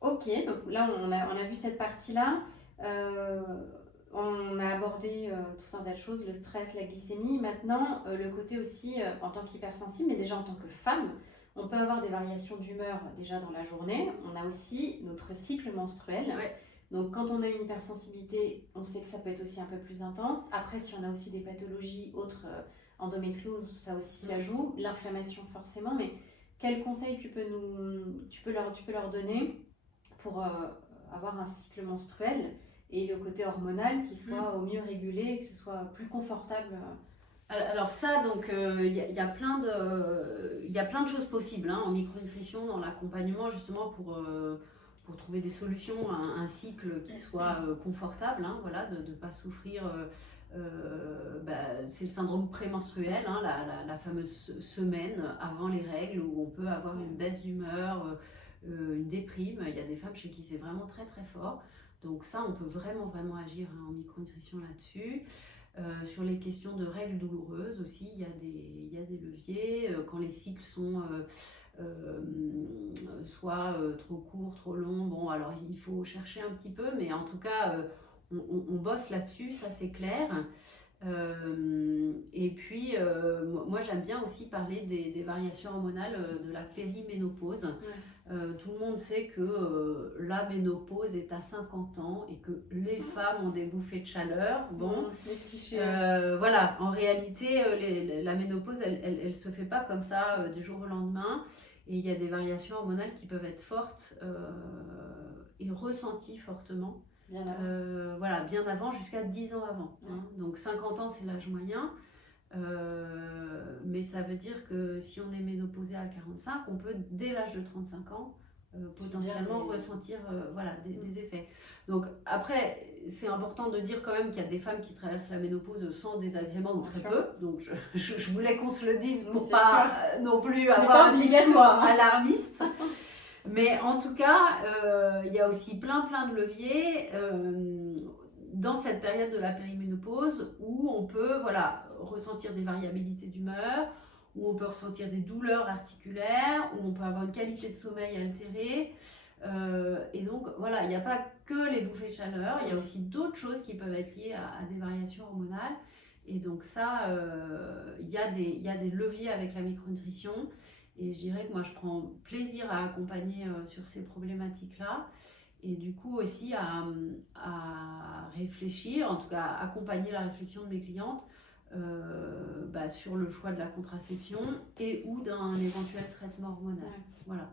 Ok, donc là on a vu cette partie-là. Euh, on a abordé tout un tas de choses, le stress, la glycémie. Maintenant, le côté aussi en tant qu'hypersensible, mais déjà en tant que femme, on peut avoir des variations d'humeur déjà dans la journée. On a aussi notre cycle menstruel. Ouais. Donc quand on a une hypersensibilité, on sait que ça peut être aussi un peu plus intense. Après, si on a aussi des pathologies autres, endométriose, ça aussi ça joue. L'inflammation forcément, mais quels conseils tu peux leur donner pour avoir un cycle menstruel et le côté hormonal qui soit au mieux régulé et que ce soit plus confortable. Alors ça, donc y a plein de choses possibles hein, en micronutrition, dans l'accompagnement justement pour trouver des solutions à un cycle qui soit confortable, hein, voilà, de ne pas souffrir. C'est le syndrome prémenstruel, hein, la fameuse semaine avant les règles où on peut avoir une baisse d'humeur, une déprime. Il y a des femmes chez qui c'est vraiment très très fort. Donc ça, on peut vraiment vraiment agir hein, en micronutrition là-dessus. Sur les questions de règles douloureuses aussi, il y a des leviers. Quand les cycles sont soit trop courts, trop longs, bon, alors il faut chercher un petit peu, mais en tout cas, on bosse là-dessus, ça c'est clair. Et puis, moi j'aime bien aussi parler des variations hormonales de la périménopause. Tout le monde sait que la ménopause est à 50 ans et que les femmes ont des bouffées de chaleur. Bon, Les clichés. voilà, en réalité, la ménopause, elle se fait pas comme ça du jour au lendemain. Et il y a des variations hormonales qui peuvent être fortes et ressenties fortement. Bien avant. Voilà, bien avant, jusqu'à 10 ans avant. Hein. Donc 50 ans, c'est l'âge moyen. Mais ça veut dire que si on est ménopausé à 45, on peut, dès l'âge de 35 ans, potentiellement ressentir voilà, des effets. Donc après, c'est important de dire quand même qu'il y a des femmes qui traversent la ménopause sans désagréments ou très peu. Donc je voulais qu'on se le dise pour pas non plus avoir un discours alarmiste. Mais en tout cas, il y a aussi plein de leviers dans cette période de la périménopause où on peut voilà, ressentir des variabilités d'humeur, où on peut ressentir des douleurs articulaires, où on peut avoir une qualité de sommeil altérée. Et donc voilà, il n'y a pas que les bouffées de chaleur, il y a aussi d'autres choses qui peuvent être liées à des variations hormonales. Et donc ça, il y a des leviers avec la micronutrition. Et je dirais que moi, je prends plaisir à accompagner sur ces problématiques-là. Et du coup aussi à réfléchir, en tout cas à accompagner la réflexion de mes clientes sur le choix de la contraception et ou d'un éventuel traitement hormonal. Ouais. Voilà.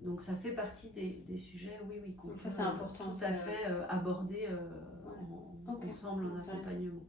Donc ça fait partie des sujets, oui, qu'on ça, c'est important, tout à fait aborder ensemble en accompagnement.